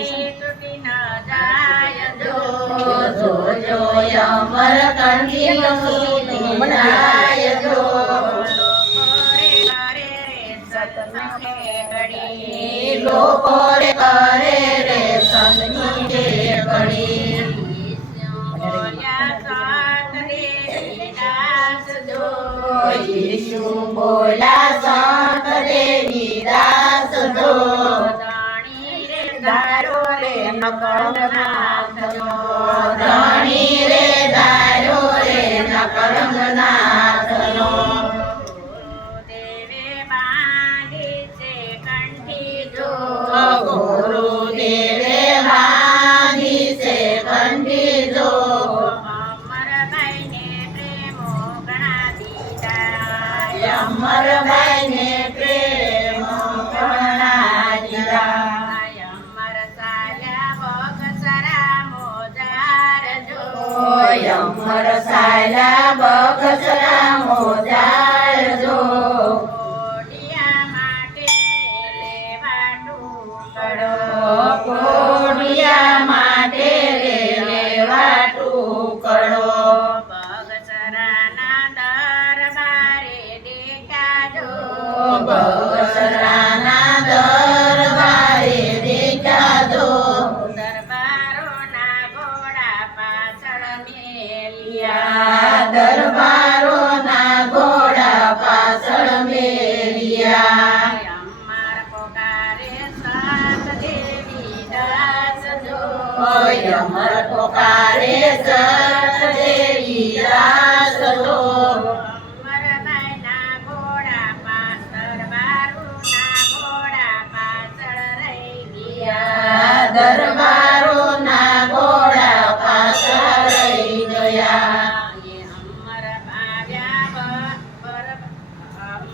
તૂટી ન જાય જો જોજો અમર કંઠી તૂટી ન જાય જો લોકો રે કરે રે સંતની ઘડી ઈશુ બોલ્યા સંત દેવીદાસ જો દારો રે નકળનાથનો ધણી રે દારો રે નકળનાથનો દેવે બાંધી છે કંઠી જો ગુરુદેવે બાંધી છે કંઠી જો અમરભાઈને પ્રેમો ઘણા દીધા અમરભાઈને પ્રેમ ઘણા દીધા અમર સાલ્યા બગસરા મોજાર જો અમર સાયલા બગસરા મોજાર જો કોડિયા માટે લેવા ટુકડો કોડિયા માટે રે લેવા ટુકડો બગસરાના દરબારે દેખાજો બગસરાના દરબારે દેખાજો દરબારોના ઘોડા પાછળ યા મેલિયા દરબારોના ઘોડા પાછળ મેલિયા અમર પોકારે સાત દેવી દાસ જો અમર પોકારે સત દેવી દાસ જો અમરભાઈના ઘોડા પાછળ દરબારોના ઘોડા પાછળ રહી ગયા દરબારોના ઘોડા પાછળ રહી ગયા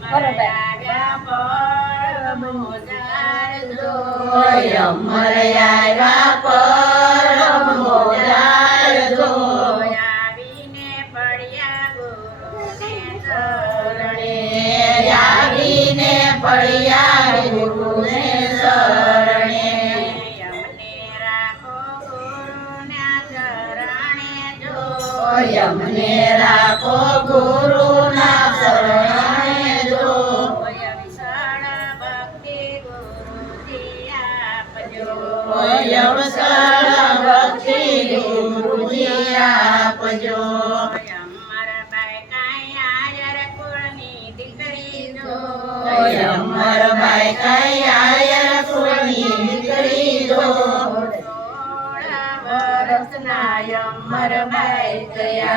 અમર આવ્યા પર મોજાર જો અમર આવ્યા પરમ મોજાર જો આવીને પડ્યા ગુરુને ચરણે આવીને પડ્યા ગુરુને શરણે અમને રાખો ગુરુના ચરણે જો અમને રાખો ગુરુના શરણે જો વિશાળ ભક્તિ ગુરુજી આપજો અવસર ભક્તિ ગુરુજી આપજો અમરભાઈ કાંઈ આયર કુળની દીકરી જો અમરભાઈ કઈ આયર કુળની દીકરી જો 16 વર્ષના અમરભાઈ થયા